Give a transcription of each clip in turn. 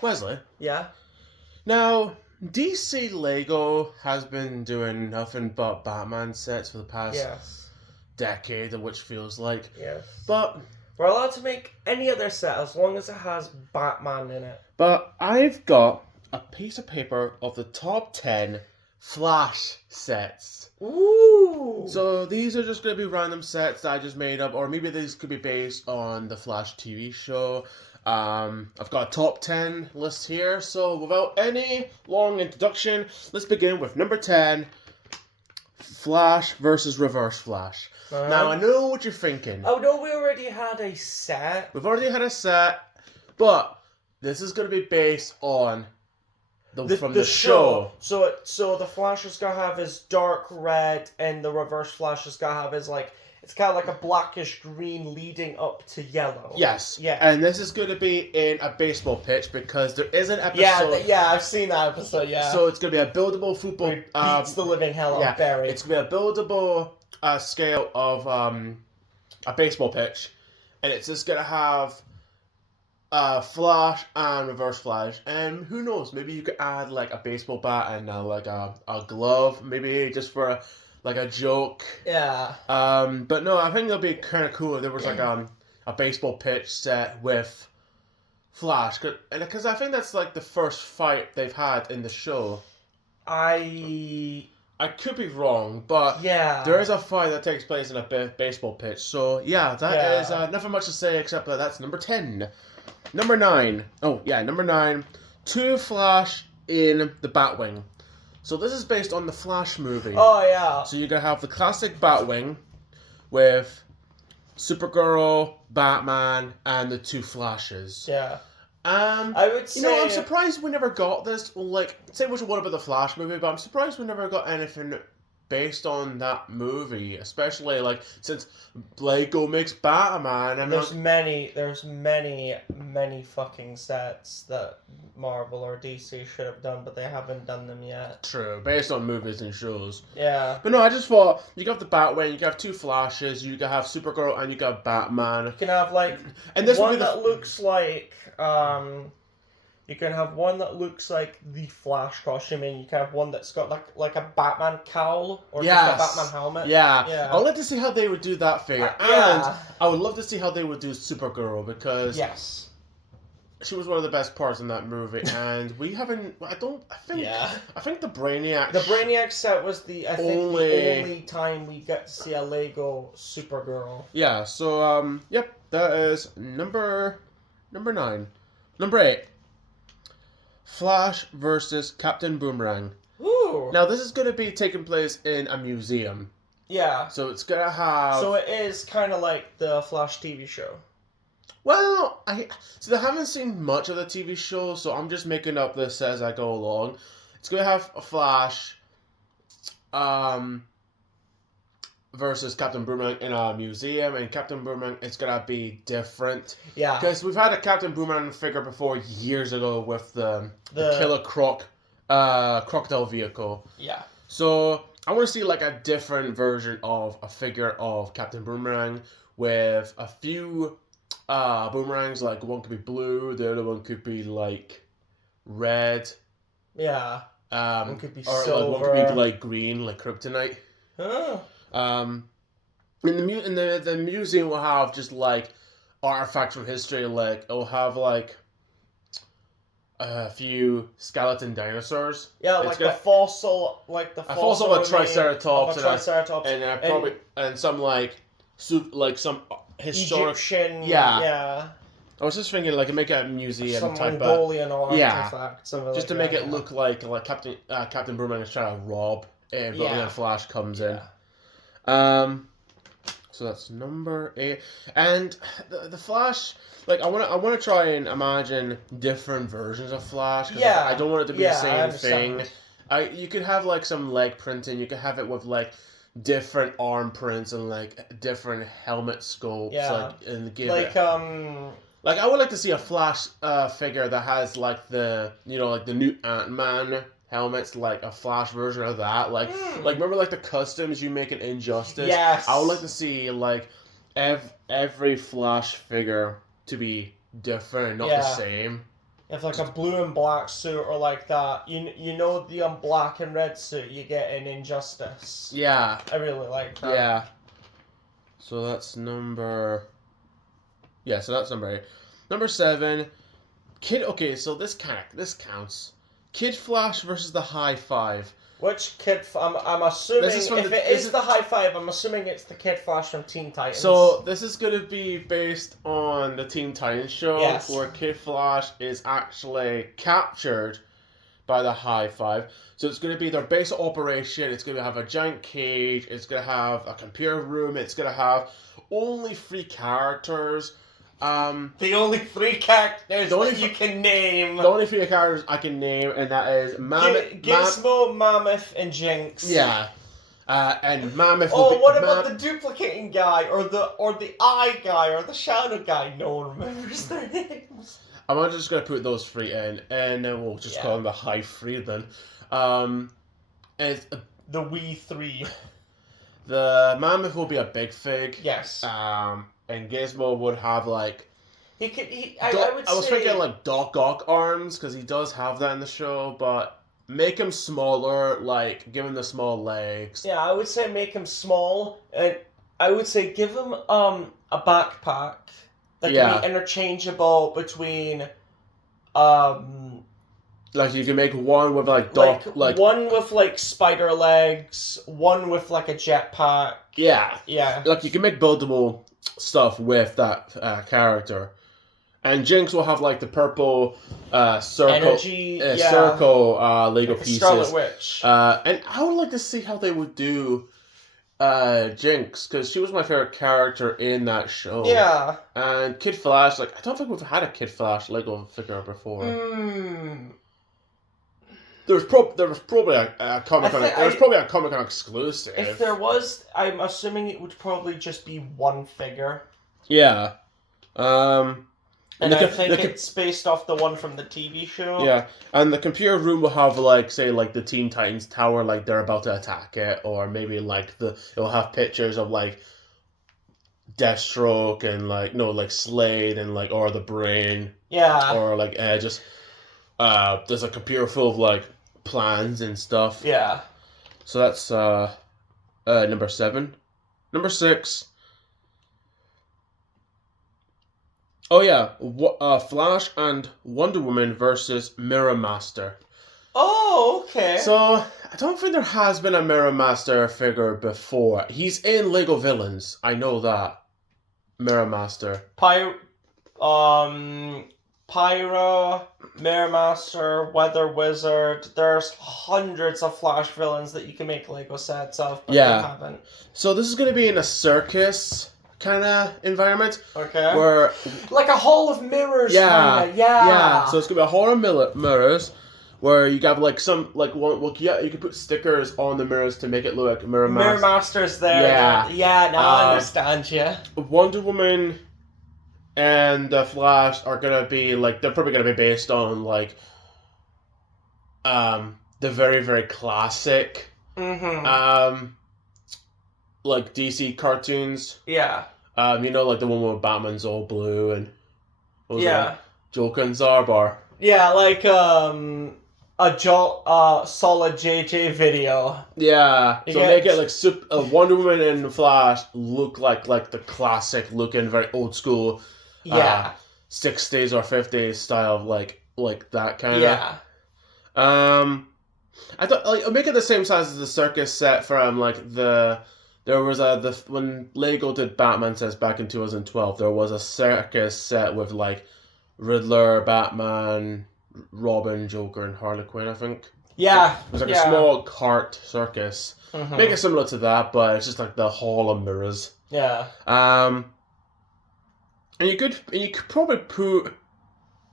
Wesley. Yeah? Now, DC Lego has been doing nothing but Batman sets for the past Yes. decade, which feels like. Yes. But we're allowed to make any other set as long as it has Batman in it. But I've got a piece of paper of the top 10 Flash sets. Ooh! So these are just going to be random sets that I just made up, or maybe these could be based on the Flash TV show. I've got a top 10 list here, so without any long introduction, let's begin with number 10, Flash versus Reverse Flash. Now, I know what you're thinking. Oh, no, we already had a set. We've already had a set, but this is going to be based on the show. So the Flash is going to have his dark red, and the Reverse Flash is going to have his, like, it's kind of like a blackish green leading up to yellow. Yes. Yeah. And this is going to be in a baseball pitch because there is an episode. Yeah, I've seen that episode, yeah. So it's going to be a buildable football. Beats the living hell out of Barry. It's going to be a buildable scale of a baseball pitch. And it's just going to have Flash and Reverse Flash. And who knows, maybe you could add like a baseball bat and like a glove, maybe just for like a joke. Yeah. But no, I think it'll be kind of cool if there was like a baseball pitch set with Flash, because I think that's like the first fight they've had in the show. I could be wrong, but there is a fight that takes place in a baseball pitch. So yeah, that is nothing much to say except that that's number 10. Number 9. Oh yeah, number 9. 2 Flash in the Batwing. So this is based on the Flash movie. Oh, yeah. So you're going to have the classic Batwing with Supergirl, Batman, and the 2 Flashes. Yeah. I would say... You know, I'm surprised we never got this. Like, say what you want about the Flash movie, but I'm surprised we never got anything based on that movie. Especially, like, since Lego makes Batman. And there's many fucking sets that Marvel or DC should have done, but they haven't done them yet. True, based on movies and shows. Yeah. But no, I just thought, you got the Batwing, you got 2 Flashes, you can have Supergirl, and you got Batman. You can have, like, and this one that looks like, you can have one that looks like the Flash costume, and you can have one that's got like a Batman cowl or just a Batman helmet. Yeah. I would like to see how they would do that figure. And I would love to see how they would do Supergirl, because she was one of the best parts in that movie, and we haven't. I think the Brainiac. The Brainiac set was the only time we get to see a Lego Supergirl. Yeah. So yep, that is number 9. Number 8. Flash versus Captain Boomerang. Ooh. Now this is going to be taking place in a museum. Yeah. So it's going to have... So it is kind of like the Flash TV show. Well, I haven't seen much of the TV show, so I'm just making up this as I go along. It's going to have a Flash versus Captain Boomerang in a museum, and Captain Boomerang is going to be different. Yeah. Because we've had a Captain Boomerang figure before years ago with the Killer crocodile vehicle. Yeah. So I want to see like a different version of a figure of Captain Boomerang with a few boomerangs. Like one could be blue, the other one could be like red. Yeah. One could be or silver. Like, one could be like green, like kryptonite. Oh. In the museum will have just like artifacts from history. Like it'll have like a few skeleton dinosaurs. Yeah, like the fossil, of a Triceratops, and some like some historic Egyptian. Yeah. I was just thinking like make a museum some type Mongolian artifact, just to make it look like Captain Boomerang is trying to rob, but then Flash comes in. So that's number 8, and the Flash. Like I want to try and imagine different versions of Flash. I don't want it to be the same thing. You could have like some leg printing. You could have it with like different arm prints and like different helmet sculpts. Like I would like to see a Flash figure that has like the new Ant-Man helmets, like a Flash version of that. Like remember like the customs you make in Injustice? Yes. I would like to see like every Flash figure to be different, not the same. if like a blue and black suit or like that, you know the black and red suit you get in Injustice. Yeah. I really like that. Yeah. So that's number... Yeah, so that's number 8. Number 7, Kid... Okay, so this counts. Kid Flash versus the High Five. Which Kid... I'm assuming... If it is the High Five, I'm assuming it's the Kid Flash from Teen Titans. So this is going to be based on the Teen Titans show, yes. where Kid Flash is actually captured by the High Five. So it's going to be their base of operation. It's going to have a giant cage. It's going to have a computer room. It's going to have only 3 characters. The only 3 characters that you can name. The only 3 characters I can name, and that is Gizmo, Mammoth, and Jinx. Yeah. And Mammoth. What about the duplicating guy, or the eye guy, or the shadow guy? No one remembers their names. I'm just gonna put those 3 in, and then we'll just call them the High 3 then. And the wee 3. The Mammoth will be a big fig. Yes. And Gizmo would have like... I was thinking like Doc Ock arms, because he does have that in the show, but make him smaller, like give him the small legs. Yeah, I would say make him small, and I would say give him a backpack that can be interchangeable between like you can make one with like one with like spider legs, one with like a jetpack. Yeah. Yeah. Like you can make buildable stuff with that character. And Jinx will have like the purple circle circle Lego pieces. Scarlet Witch. And I would like to see how they would do Jinx, because she was my favorite character in that show. Yeah. And Kid Flash, like I don't think we've had a Kid Flash Lego figure before. There was probably a Comic-Con. There was probably a Comic-Con exclusive. If there was, I'm assuming it would probably just be one figure. Yeah. And I think it's based off the one from the TV show. Yeah, and the computer room will have like, say, like the Teen Titans tower, like they're about to attack it, or maybe like it'll have pictures of like Deathstroke and like Slade and like or the Brain. Yeah. Or like just there's a computer full of like plans and stuff. Yeah. So that's number 7. Number 6. Oh yeah, Flash and Wonder Woman versus Mirror Master. Oh, okay. So I don't think there has been a Mirror Master figure before. He's in Lego Villains. I know that. Mirror Master. Pyro, Mirror Master, Weather Wizard. There's hundreds of Flash villains that you can make Lego sets of, but you haven't. So this is going to be in a circus kind of environment. Okay. Where like a hall of mirrors. Yeah. Kinda. Yeah. So it's going to be a hall of mirrors where you have like some like one. Well, yeah, you can put stickers on the mirrors to make it look like Mirror Master. Mirror Master's there. Yeah. Yeah. Now I understand you. Wonder Woman and the Flash are gonna be like they're probably gonna be based on like the very very classic like DC cartoons. Yeah. You know, like the one where Batman's all blue and Joker and Zarbar. Yeah, like a solid JJ video. Yeah. So make it like Wonder Woman and Flash look like the classic looking, very old school. Yeah. 60s or 50s style of like that kind of. Yeah. I thought like make it the same size as the circus set from like there was when Lego did Batman sets back in 2012, there was a circus set with like Riddler, Batman, Robin, Joker, and Harley Quinn, I think. Yeah. It was like a small cart circus. Make it similar to that, but it's just like the Hall of Mirrors. Yeah. And you could probably put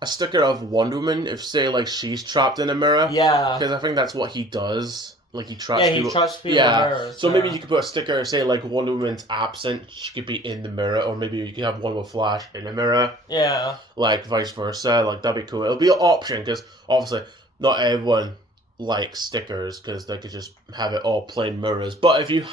a sticker of Wonder Woman if, say, like, she's trapped in a mirror. Yeah. Because I think that's what he does. Like, he traps people. Yeah, he traps people in mirrors. So maybe you could put a sticker, say, like, Wonder Woman's absent, she could be in the mirror, or maybe you could have one with Flash in a mirror. Yeah. Like, vice versa. Like, that'd be cool. It'll be an option, because, obviously, not everyone likes stickers, because they could just have it all plain mirrors. But if you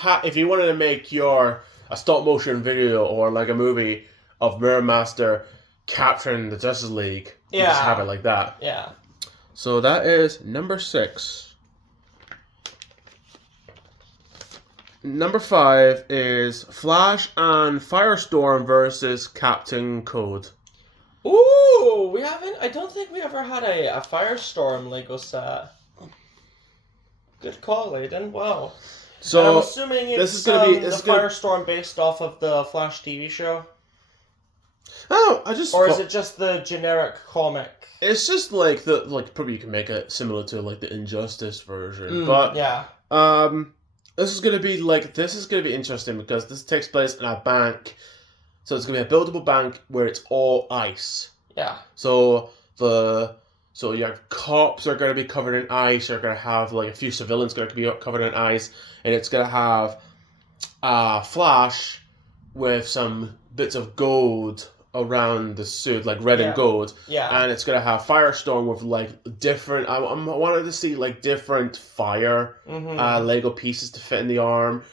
wanted to make a stop-motion video, or, like, a movie of Mirror Master capturing the Justice League. You Yeah. just have it like that. Yeah. So that is number 6. Number 5 is Flash and Firestorm versus Captain Cold. Ooh, we haven't. I don't think we ever had a Firestorm Lego set. Good call, Aiden. Wow. So and I'm assuming it's this is gonna be the Firestorm based off of the Flash TV show. Oh, Or is it just the generic comic? It's just like probably you can make it similar to like the Injustice version, yeah. This is gonna be interesting because this takes place in a bank, so it's gonna be a buildable bank where it's all ice. Yeah. So your cops are gonna be covered in ice. You're gonna have like a few civilians gonna be covered in ice, and it's gonna have Flash with some bits of gold around the suit, like red and gold. Yeah. And it's gonna have Firestorm with like different. I wanted to see like different fire Lego pieces to fit in the arm,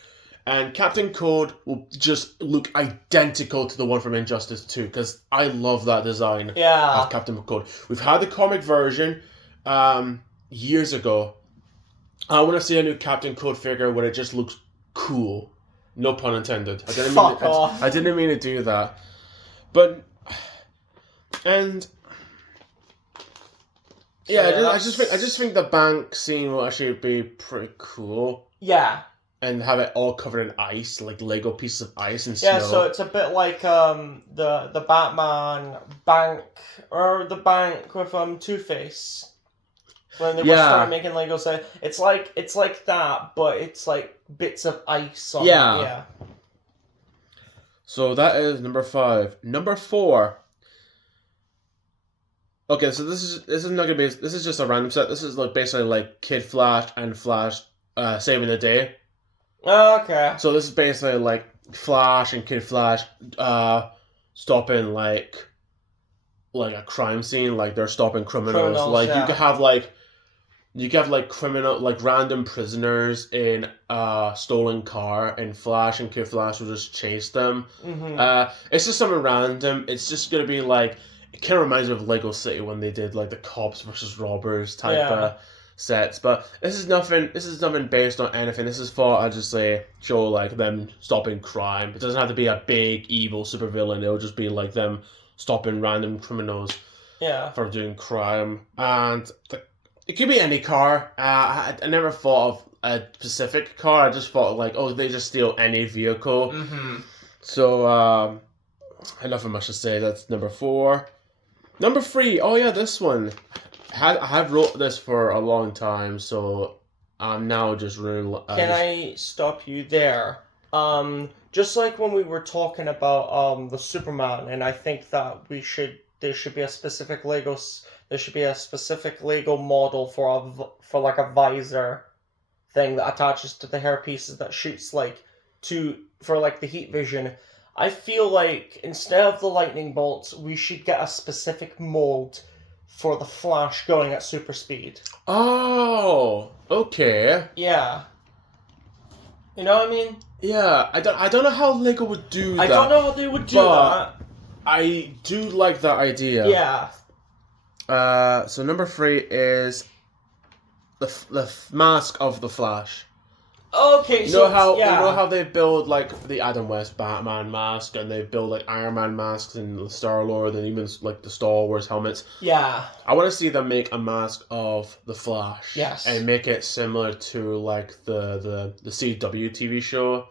and Captain Cold will just look identical to the one from Injustice 2 because I love that design. Yeah. Of Captain Cold. We've had the comic version years ago. I want to see a new Captain Cold figure where it just looks cool. No pun intended. I didn't mean to do that. But I just think the bank scene will actually be pretty cool. Yeah. And have it all covered in ice, like Lego pieces of ice and snow. Yeah, so it's a bit like the Batman bank or the bank with Two-Face. When they were started making Lego set. It's like that, but it's like bits of ice on it. Yeah. So that is number 5. Number 4. Okay, so this is not gonna be. This is just a random set. This is like basically like Kid Flash and Flash saving the day. Okay. So this is basically like Flash and Kid Flash stopping like a crime scene. Like they're stopping criminals. Like you could have criminal, like random prisoners in a stolen car, and Flash and Kid Flash will just chase them. It's just something random. It's just gonna be like, it kind of reminds me of Lego City when they did like the cops versus robbers type sets. But this is nothing based on anything. This is for, I just say, show like them stopping crime. It doesn't have to be a big evil supervillain. It'll just be like them stopping random criminals from doing crime. And it could be any car. I never thought of a specific car. I just thought like, oh, they just steal any vehicle. So I have nothing much to say. That's number 4. Number 3. Oh yeah, this one. I have wrote this for a long time, so I'm now just really. Can I stop you there? Just like when we were talking about the Superman, and I think that there should be a specific Lego. There should be a specific Lego model for like a visor thing that attaches to the hair pieces that shoots for the heat vision. I feel like instead of the lightning bolts, we should get a specific mold for the Flash going at super speed. Oh, okay. Yeah. You know what I mean? Yeah, I don't know how Lego would do that. I don't know how they would do that. I do like that idea. Yeah. So number 3 is the mask of the Flash. Okay, you know how they build like the Adam West Batman mask, and they build like Iron Man masks and Star-Lord, and even like the Star Wars helmets. Yeah. I want to see them make a mask of the Flash. Yes. And make it similar to like the CW TV show,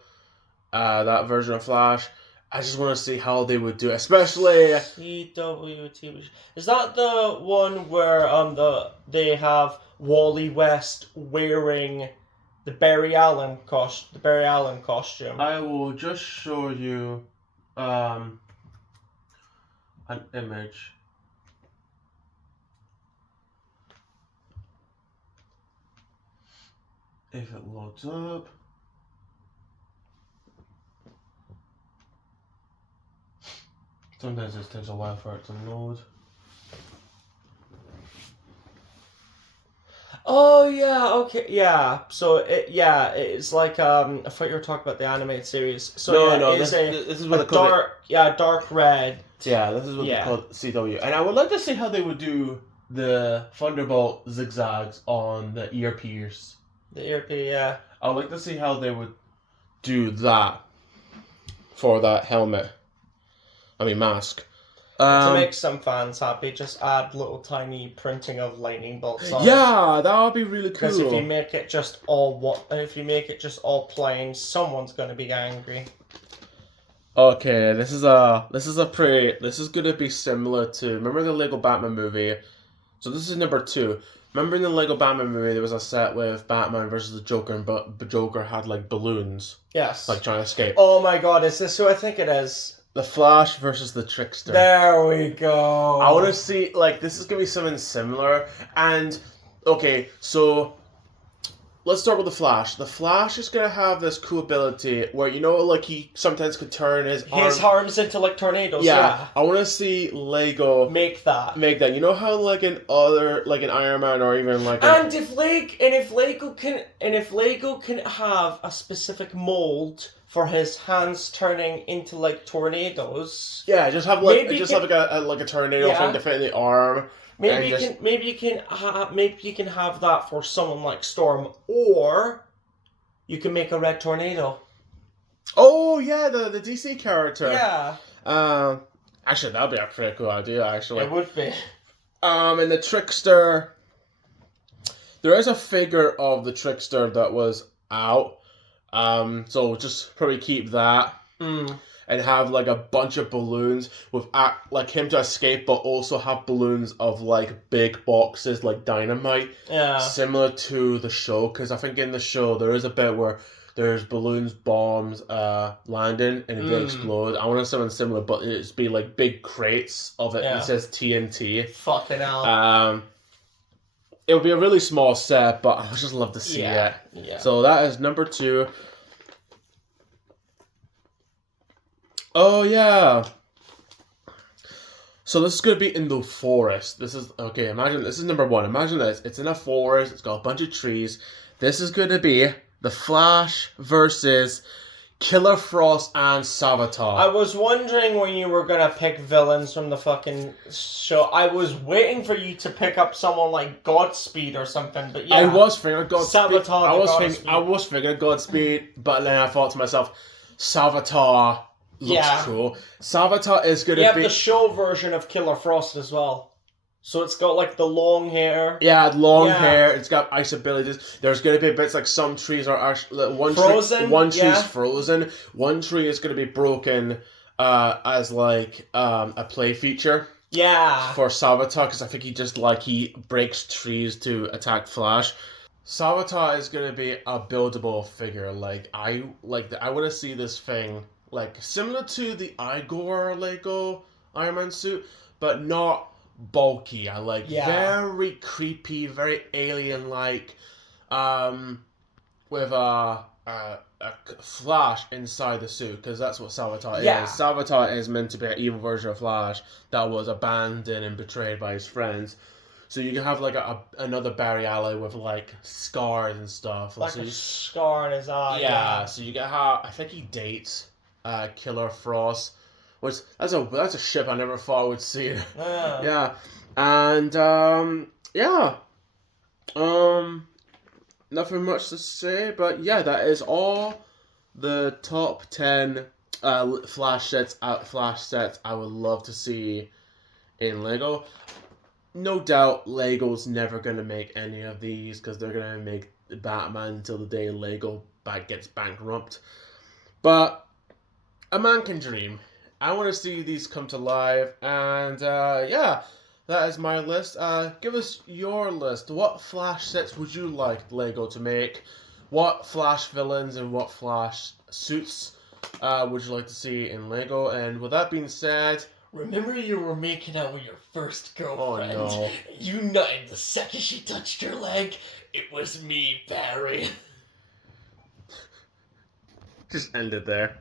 that version of Flash. I just want to see how they would do it, especially CW TV show. Is that the one where they have Wally West wearing the Barry Allen costume? I will just show you an image. If it loads up. Sometimes it takes a while for it to load. Oh yeah, okay, yeah. So it's like I thought you were talking about the animated series. So no, this is what dark red Yeah, this is what they call CW. And I would like to see how they would do the Thunderbolt zigzags on the earpiece. The earpiece, yeah. I would like to see how they would do for that helmet. Mask. To make some fans happy, just add little tiny printing of lightning bolts on. Yeah, that would be really cool. Because if you make it just all plain, someone's gonna be angry. Okay, this is gonna be similar to, remember the Lego Batman movie? So this is number 2. Remember in the Lego Batman movie there was a set with Batman versus the Joker, and the Joker had like balloons. Yes. Like trying to escape. Oh my god, is this who I think it is? The Flash versus the Trickster. There we go. I want to see, like, this is going to be something similar. And, okay, so let's start with the Flash. The Flash is going to have this cool ability where, like, he sometimes could turn his arms into, like, tornadoes. Yeah. I want to see Lego make that. You know how, like, an Iron Man or even, like... If Lego can have a specific mold for his hands turning into like tornadoes. Yeah, just have like a tornado thing to fit in the arm. Maybe you can have that for someone like Storm, or you can make a red tornado. Oh yeah, the DC character. Yeah. Actually, that'd be a pretty cool idea. Actually, it would be. And the Trickster. There is a figure of the Trickster that was out. So just probably keep that and have like a bunch of balloons with like him to escape, but also have balloons of like big boxes like dynamite, similar to the show. Because I think in the show there is a bit where there's balloons, bombs, landing, and they explode. I want something similar, but it's be like big crates of it. And it says TNT. Fucking hell. It would be a really small set, but I would just love to see it. Yeah. So that is number 2. Oh, yeah. So this is going to be in the forest. Imagine, this is number 1. Imagine this. It's in a forest. It's got a bunch of trees. This is going to be the Flash versus Killer Frost and Savitar. I was wondering when you were gonna pick villains from the fucking show. I was waiting for you to pick up someone like Godspeed or something, but yeah. I was figuring Godspeed. Savitar. I was figuring Godspeed, but then I thought to myself, Savitar looks cool. Savitar is gonna be... You have the show version of Killer Frost as well. So it's got like the long hair. Yeah, long hair. It's got ice abilities. There's going to be bits like some trees are actually frozen. One tree's frozen. One tree is going to be broken as like a play feature. Yeah. For Savitar, because I think he breaks trees to attack Flash. Savitar is going to be a buildable figure. I want to see this thing like similar to the Igor Lego Iron Man suit, but not bulky. Very creepy, very alien-like, with a Flash inside the suit, because that's what Savitar is. Savitar is meant to be an evil version of Flash that was abandoned and betrayed by his friends. So you can have like another Barry Allen with like scars and stuff. Like a scar in his eye. Yeah, so you can have, I think he dates Killer Frost. Which that's a ship I never thought I would see. Yeah. And nothing much to say, but yeah, that is all the top 10 Flash sets I would love to see in Lego. No doubt Lego's never gonna make any of these because they're gonna make Batman until the day Lego gets bankrupt. But a man can dream. I want to see these come to life, and that is my list. Give us your list. What Flash sets would you like Lego to make? What Flash villains and what Flash suits would you like to see in Lego? And with that being said... Remember you were making out with your first girlfriend? Oh no. You nutted the second she touched your leg. It was me, Barry. Just end it there.